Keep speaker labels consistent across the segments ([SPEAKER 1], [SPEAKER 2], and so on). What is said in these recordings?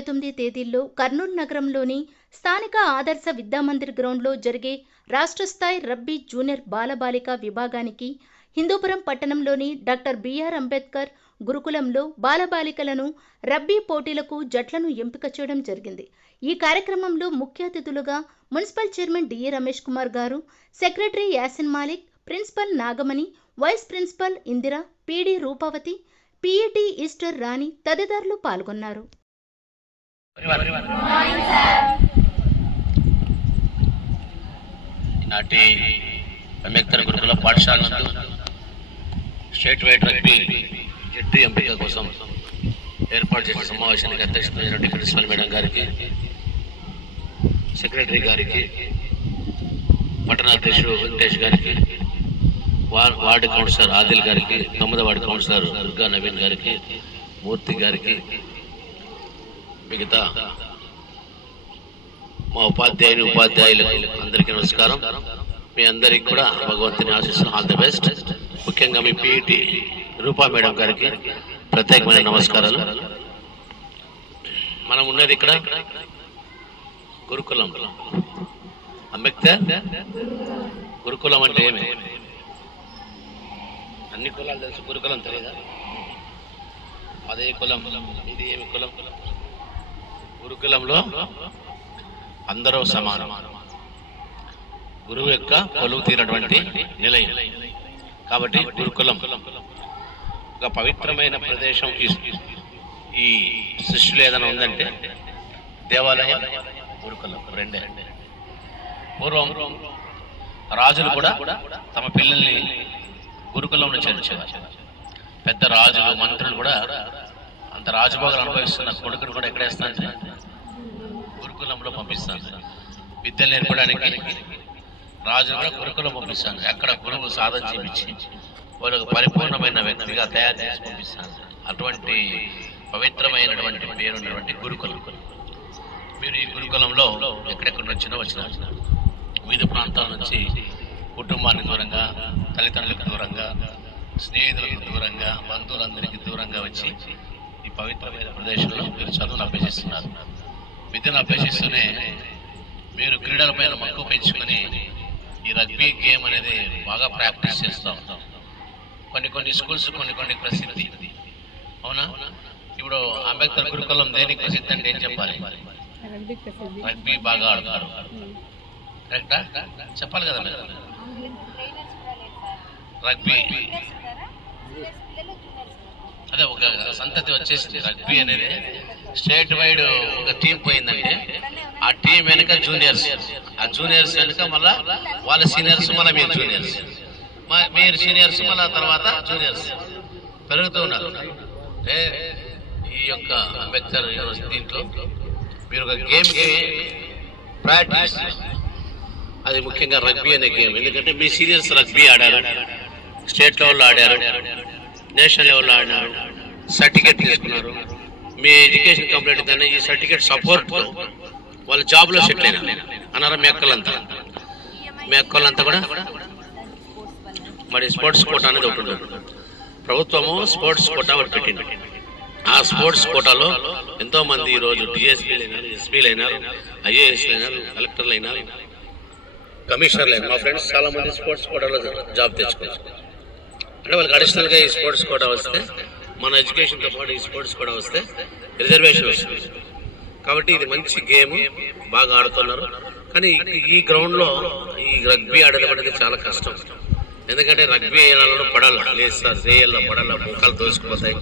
[SPEAKER 1] ఇరవై తొమ్మిది తేదీల్లో కర్నూలు నగరంలోని స్థానిక ఆదర్శ విద్యామందిర్ గ్రౌండ్లో జరిగే రాష్ట్ర స్థాయి రబ్బీ జూనియర్ బాలబాలిక విభాగానికి హిందూపురం పట్టణంలోని డాక్టర్ బిఆర్ అంబేద్కర్ గురుకులంలో బాలబాలికలను రబ్బీ పోటీలకు జట్లను ఎంపిక చేయడం జరిగింది. ఈ కార్యక్రమంలో ముఖ్య అతిథులుగా municipal chairman DA Ramesh Kumar గారు secretary Yasin Malik principal Nagamani vice principal Indira PD Roopavathi PET Esther Rani తదితరులు పాల్గొన్నారు.
[SPEAKER 2] నాటి అంబేద్కర్ గురుకుల పాఠశాల నందు స్టేట్ వైడ్ రగ్బీ జట్టు ఎంపిక కోసం ఏర్పాటు చేసిన సమావేశానికి అధ్యక్షత ప్రిన్సిపల్ మేడం గారికి సెక్రటరీ గారికి పట్టణాధ్యక్షుడు వెంకటేష్ గారికి వార్డు కౌన్సిలర్ ఆదిల్ గారికి తొమ్మిదో వార్డు కౌన్సిలర్ దుర్గా నవీన్ గారికి మూర్తి గారికి మిగతా మా ఉపాధ్యాయుని ఉపాధ్యాయులకు అందరికీ నమస్కారం. మీ అందరికి కూడా భగవంతుని ఆశిస్తున్న ఆల్ ది బెస్ట్ ముఖ్యంగా మీ పిఈటి రూపా మేడం గారికి ప్రత్యేకమైన నమస్కారాలు. మనం ఉన్నది ఇక్కడ గురుకులం. అంబేద్కర్ గురుకులం అంటే ఏమి? అన్ని కులాలు తెలుసు. గురుకులం తెలియదా అదే కులం. ఇది ఏమి కులం కులం? గురుకులంలో అందరూ సమానం. గురువు యొక్క కొలువు తీరినటువంటి నిలయం. కాబట్టి గురుకులం ఒక పవిత్రమైన ప్రదేశం ఈ- సృష్టిలో ఏదైనా ఉందంటే దేవాలయం గురుకులం రెండే. పూర్వం రాజులు కూడా తమ పిల్లల్ని గురుకులంలో చేర్చేవారు. పెద్ద రాజులు మంత్రులు కూడా అంత రాజభోగాలు అనుభవిస్తున్న కొడుకును కూడా ఎక్కడేస్తానంటే గురుకులంలో పంపిస్తాను. విద్యలు నేర్పడానికి రాజు కూడా గురుకులం పంపిస్తాను. ఎక్కడ గురువు సాధన చేయించి వాళ్ళకు పరిపూర్ణమైన వ్యక్తిగా తయారు చేసి పంపిస్తాను. అటువంటి పవిత్రమైనటువంటి పేరున్నటువంటి గురుకులం. మీరు ఈ గురుకులంలో ఎక్కడెక్కడ వచ్చినా వచ్చిన వివిధ ప్రాంతాల నుంచి కుటుంబానికి దూరంగా తల్లిదండ్రులకు దూరంగా స్నేహితులకు దూరంగా బంధువులందరికీ దూరంగా వచ్చి ఈ పవిత్రమైన ప్రదేశంలో మీరు చదువును అభ్యసిస్తున్నారు. విద్యను అభ్యసిస్తూనే మీరు క్రీడలపైన మక్కువ పెంచుకొని ఈ రగ్బీ గేమ్ అనేది బాగా ప్రాక్టీస్ చేస్తూ. ఉంటాం కొన్ని కొన్ని స్కూల్స్ కొన్ని కొన్ని ప్రసిద్ధి. అవునా? ఇప్పుడు అంబేద్కర్ గురుకులం దేనికి ప్రసిద్ధి అంటే ఏం చెప్పాలి? రగ్బీ బాగా ఆడతారు. కరెక్టా? చెప్పాలి కదా మీరు. రగ్బీ. అదే ఒక సంతతి వచ్చేసింది రగ్బీ అనేది. స్టేట్ వైడ్ ఒక టీం పోయిందంటే ఆ టీం వెనుక జూనియర్స్. ఆ జూనియర్స్ వెనుక మళ్ళా వాళ్ళ సీనియర్స్ మళ్ళీ మీరు జూనియర్స్. మీరు సీనియర్స్ మళ్ళా తర్వాత జూనియర్స్. పెరుగుతూ ఉన్నారు. అంటే ఈ యొక్క అంబేద్కర్ యూనివర్సిటీ దీంట్లో మీరు ఒక గేమ్కి ప్రాక్టీస్. అది ముఖ్యంగా రగ్బీ అనే గేమ్. ఎందుకంటే మీ సీనియర్స్ రగ్బీ ఆడారు. స్టేట్ లెవెల్లో ఆడారు. నేషనల్ లెవెల్లో ఆడినారు సర్టిఫికేట్ తీసుకున్నారు. మీ ఎడ్యుకేషన్ కంప్లీట్ కానీ ఈ సర్టిఫికేట్ సపోర్ట్ వాళ్ళ జాబ్లో సెటిల్ అయినారు అన్నారు మీ అక్కలంతా? మీ అక్కలంతా కూడా? మరి స్పోర్ట్స్ కోటా అనేది ఒకటి ప్రభుత్వము స్పోర్ట్స్ కోటా ఒకటి పెట్టింది. ఆ స్పోర్ట్స్ కోటాలో ఎంతో మంది ఈ రోజు డిఎస్పీలు అయినారు ఎస్పీలు అయినారు ఐఏఎస్లు అయినారు కలెక్టర్లు అయినారు కమిషనర్లు అయినారు. మా ఫ్రెండ్స్ చాలా మంది స్పోర్ట్స్ కోటాలో జాబ్ తెచ్చుకున్నారు. అంటే వాళ్ళకి అడిషనల్గా ఈ స్పోర్ట్స్ కూడా వస్తే మన ఎడ్యుకేషన్తో పాటు ఈ స్పోర్ట్స్ కూడా వస్తే రిజర్వేషన్ వస్తుంది. కాబట్టి ఇది మంచి గేమ్ బాగా ఆడుతున్నారు. కానీ ఈ- గ్రౌండ్లో గ్రౌండ్లో ఈ రగ్బీ ఆడడం అనేది చాలా కష్టం. ఎందుకంటే రగ్బీ వేయాలలో పడాలి? లేదు సార్ చేయాల పడాల? ముఖాలు దోసుకుపోతాయి.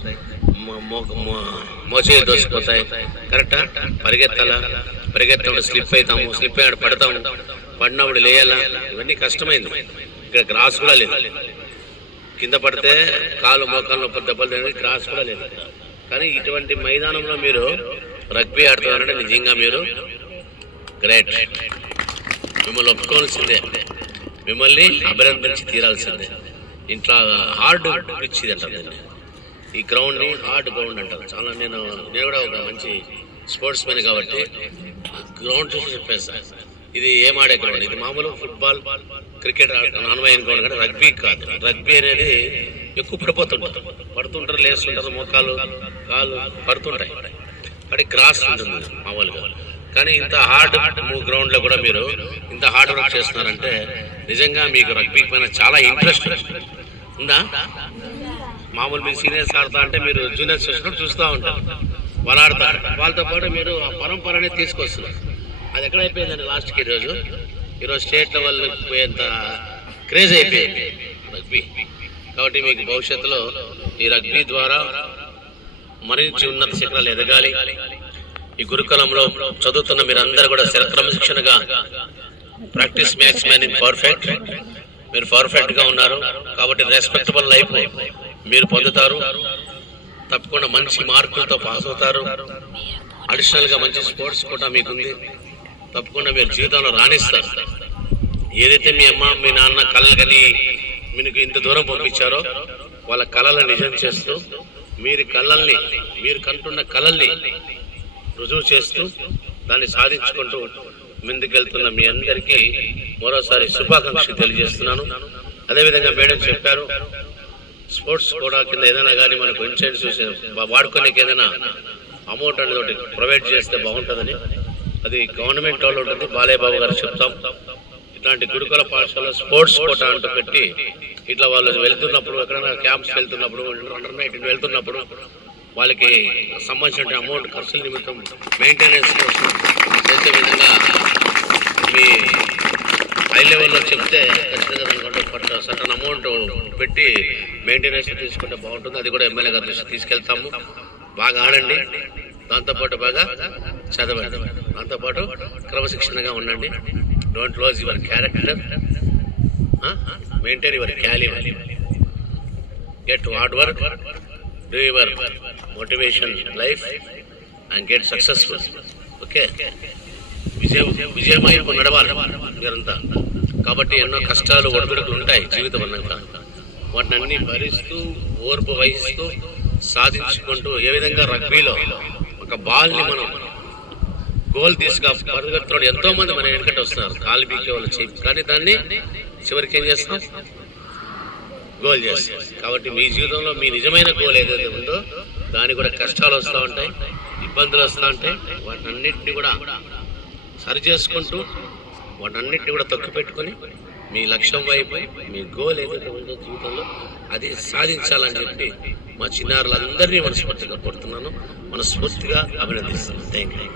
[SPEAKER 2] మోచేలు దోసుకుపోతాయి. కరెక్టా పరిగెత్తాలా? పరిగెత్తప్పుడు స్లిప్ అవుతాము స్లిప్ అయ్యాడు పడతాము. పడినప్పుడు లేయాలా? ఇవన్నీ కష్టమైంది. ఇక్కడ గ్రాస్ కూడా లేదు. కింద పడితే కాలు మోకాలు నొప్పి దెబ్బలు తినడానికి క్రాస్ కూడా లేదు. కానీ ఇటువంటి మైదానంలో మీరు రగ్బీ ఆడుతున్నారంటే నిజంగా మీరు గ్రేట్. మిమ్మల్ని ఒప్పుకోవాల్సిందే. మిమ్మల్ని అభినందించి తీరాల్సిందే. ఇంట్లో హార్డ్ పిచ్ ఇది అంటారు దీన్ని. ఈ గ్రౌండ్ని హార్డ్ గ్రౌండ్ అంటారు. చాలా నేను నేను కూడా ఒక మంచి స్పోర్ట్స్ మెన్ కాబట్టి గ్రౌండ్ చూసి చెప్పేస్తా. ఇది ఏం ఆడే గ్రౌండ్ ఇది? మామూలు ఫుట్బాల్ క్రికెట్ నాన్వైన్ గ్రౌండ్ కానీ రగ్బీ కాదు. రగ్బీ అనేది ఎక్కువ పడిపోతుంటారు పడుతుంటారు లేస్తుంటారు మోకాలు కాలు పడుతుంటాయి. పడి గ్రాస్ ఉంటుంది మామూలుగా. కానీ ఇంత హార్డ్ గ్రౌండ్ గ్రౌండ్లో కూడా మీరు ఇంత హార్డ్ వర్క్ చేస్తున్నారంటే నిజంగా మీకు రగ్బీ పైన చాలా ఇంట్రెస్ట్ ఉందా. మామూలు మీరు సీనియర్స్ ఆడతా అంటే మీరు జూనియర్స్ వచ్చినప్పుడు చూస్తూ ఉంటారు. వాళ్ళు ఆడతారు. వాళ్ళతో పాటు మీరు ఆ పరంపర అనేది తీసుకొస్తున్నారు. అది ఎక్కడ అయిపోయిందండి లాస్ట్కి ఈరోజు ఈరోజు స్టేట్ లెవెల్ పోయేంత క్రేజ్ అయిపోయింది రగ్బీ. కాబట్టి మీకు భవిష్యత్తులో ఈ రగ్బీ ద్వారా మరించి ఉన్నత శిఖరాలు ఎదగాలి. ఈ గురుకులంలో చదువుతున్న మీరందరూ కూడా శర క్రమశిక్షణగా practice match man in perfect. మీరు పర్ఫెక్ట్గా ఉన్నారు. కాబట్టి రెస్పెక్టబుల్ లైఫ్ మీరు పొందుతారు. తప్పకుండా మంచి మార్కులతో పాస్ అవుతారు. అడిషనల్గా మంచి స్పోర్ట్స్ కూడా మీకుంది. తప్పకుండా మీరు జీవితంలో రాణిస్తారు. ఏదైతే మీ అమ్మ మీ నాన్న కళలు మీకు ఇంత దూరం పంపించారో వాళ్ళ కళలను నిజం చేస్తూ మీరు కళల్ని మీరు కంటున్న కళల్ని రుజువు చేస్తూ దాన్ని సాధించుకుంటూ ముందుకెళ్తున్న మీ అందరికీ మరోసారి శుభాకాంక్షలు తెలియజేస్తున్నాను. అదేవిధంగా మేడం చెప్పారు స్పోర్ట్స్ కూడా కింద ఏదైనా కానీ మనకు ఇన్సూరెన్స్ వాడుకునేకి ఏదైనా అమౌంట్ అనేది ఒకటి ప్రొవైడ్ చేస్తే బాగుంటుందని. అది గవర్నమెంట్ వాళ్ళు ఉంటుంది. బాలయ్యబాబు గారు చెప్తాం. ఇట్లాంటి గురుకుల పాఠశాల స్పోర్ట్స్ కోట అంటూ పెట్టి ఇట్లా వాళ్ళు వెళ్తున్నప్పుడు ఎక్కడైనా క్యాంప్స్ వెళ్తున్నప్పుడు అండర్ వెళ్తున్నప్పుడు వాళ్ళకి సంబంధించిన అమౌంట్ ఖర్చుల నిమిత్తం మెయింటెనెన్స్ కోసం చేసే విధంగా మీ హై లెవెల్లో చెప్తే ఖచ్చితంగా సటన్ అమౌంట్ పెట్టి మెయింటెనెన్స్ తీసుకుంటే బాగుంటుంది. అది కూడా ఎమ్మెల్యే గారి దృష్టికి తీసుకెళ్తాము. బాగా ఆడండి. దాంతోపాటు బాగా చదవండి. దాంతోపాటు క్రమశిక్షణగా ఉండండి. Don't lose your character maintain your calibre get hard work do your motivation life and get successful okay విజయం విజయమై నడవాలి. మీరంతా. కాబట్టి ఎన్నో కష్టాలు ఒడిదుడుకులు ఉంటాయి జీవితం అన్నాక. వాటిని అన్ని భరిస్తూ ఓర్పు వహిస్తూ సాధించుకుంటూ ఏ విధంగా రగ్బీలో ఒక బాల్ని మనం గోల్ తీసుకు పరిగెత్తుడు ఎంతో మంది మన వెనకటి వస్తున్నారు. కాలు బీకే వాళ్ళు చేయి. కానీ దాన్ని చివరికి ఏం చేస్తాం గోల్ చేస్తాం కాబట్టి మీ జీవితంలో మీ నిజమైన గోల్ ఏదైతే ఉందో దానికి కూడా కష్టాలు వస్తూ ఉంటాయి ఇబ్బందులు వస్తూ ఉంటాయి. వాటన్నిటిని కూడా సరి చేసుకుంటూ వాటన్నిటిని కూడా తొక్కి పెట్టుకొని మీ లక్ష్యం వైపు మీ గోల్ ఏదైతే ఉందో జీవితంలో అది సాధించాలని చెప్పి మా చిన్నారులందరినీ మనస్ఫూర్తిగా కోరుతున్నాను. మనస్ఫూర్తిగా అభినందిస్తున్నాను. Thank you